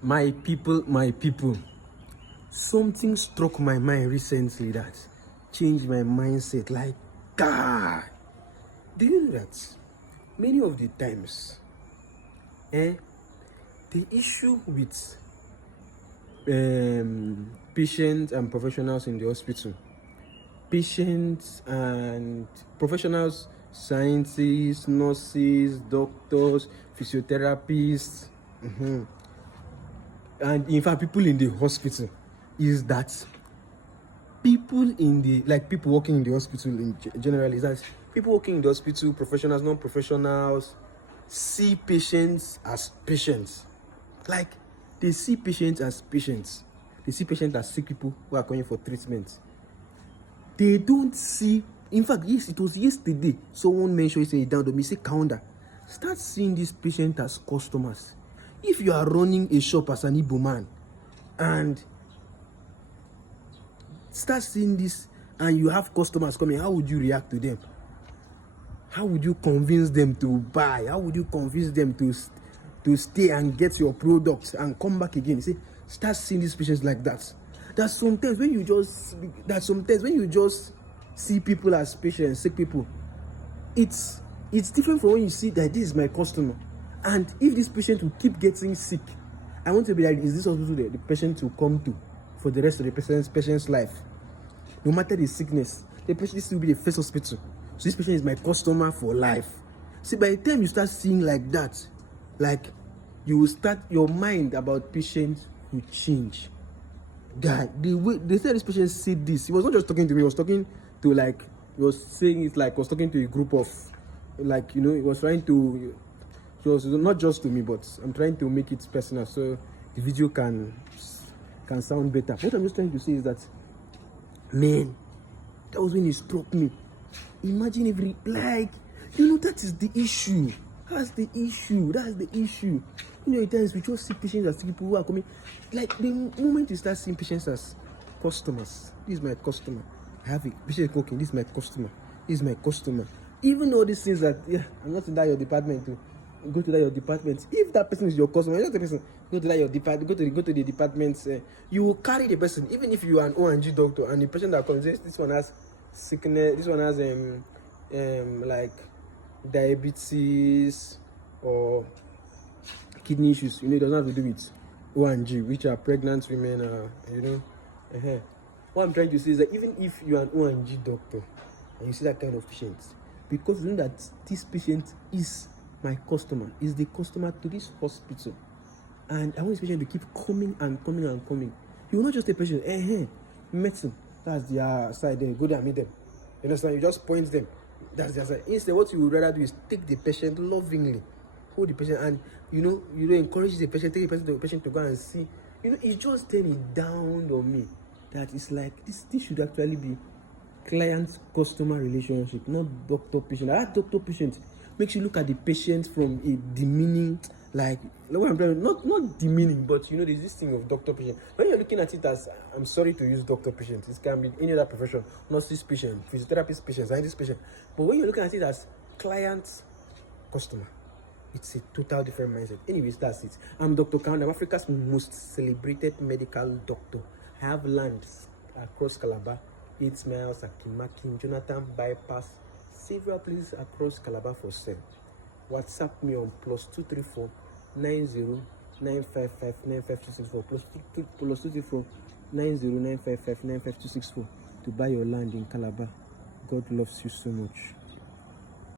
My people, something struck my mind recently that changed my mindset. Like, God, do you know that many of the times, the issue with patients and professionals in the hospital, patients and professionals, scientists, nurses, doctors, physiotherapists, and in fact people in the hospital, is that people in the, like, people working in the hospital in general, is that people working in the hospital, professionals, non-professionals, see patients as patients. Like, they see patients as patients. They see patients as sick people who are coming for treatment. They don't see, in fact, yes, it was yesterday someone mentioned it down to me, say, Kaunda, start seeing these patients as customers. If you are running a shop as an Igbo man and start seeing this and you have customers coming, how would you react to them? How would you convince them to buy? How would you convince them to stay and get your products and come back again? See, start seeing these patients like that. Sometimes when you just see people as patients, sick people, it's different from when you see that this is my customer. And if this patient will keep getting sick, I want to be like, is this hospital the patient to come to for the rest of the patient's life? No matter the sickness, the patient, this will be the first hospital. So this patient is my customer for life. See, by the time you start seeing like that, like, you will start, your mind about patients will change. Guy, the way they said this patient said this, he was not just talking to me, he was talking to, like, he was saying it like he was talking to a group of, like, he was trying to, it was not just to me, but I'm trying to make it personal so the video can sound better. What I'm just trying to say is that, man, that was when it struck me. Imagine that is the issue. That's the issue. At times we just see patients as people who are coming. Like, the moment you start seeing patients as customers, this is my customer. I have a patient cooking, this is my customer. This is my customer. Even all these things that, I'm not in that your department to go to that your department. If that person is your customer, not the person, go to that your department, go to the department, you will carry the person, even if you are an O&G doctor and the person that comes, this one has sickness, this one has like diabetes or kidney issues, it doesn't have to do with O&G, which are pregnant women, What I'm trying to say is that even if you are an O&G doctor and you see that kind of patient, because you know that this patient is my customer, is the customer to this hospital, and I want this patient to keep coming and coming and coming. You will not just say patient, medicine, that's their side, then go there and meet them. You understand? You just point them, that's their side. Instead, what you would rather do is take the patient lovingly, hold the patient, and you encourage the patient, take the patient to go and see. It's just turning down on me that it's like this should actually be client-customer relationship, not doctor-patient. That doctor-patient makes you look at the patient from a demeaning, like what I'm trying, not demeaning, but there's this thing of doctor-patient. When you're looking at it as, I'm sorry to use doctor-patient, it can be any other profession, nurses patient, physiotherapist patient, scientist patient. But when you're looking at it as client-customer, it's a total different mindset. Anyways, that's it. I'm Dr. Kaunda. I'm Africa's most celebrated medical doctor. I have lands across Calabar, 8 miles, Akim Akim, Jonathan Bypass, several places across Calabar for sale. WhatsApp me on +234 90 955 95264 +234 90 955 95264 to buy your land in Calabar. God loves you so much.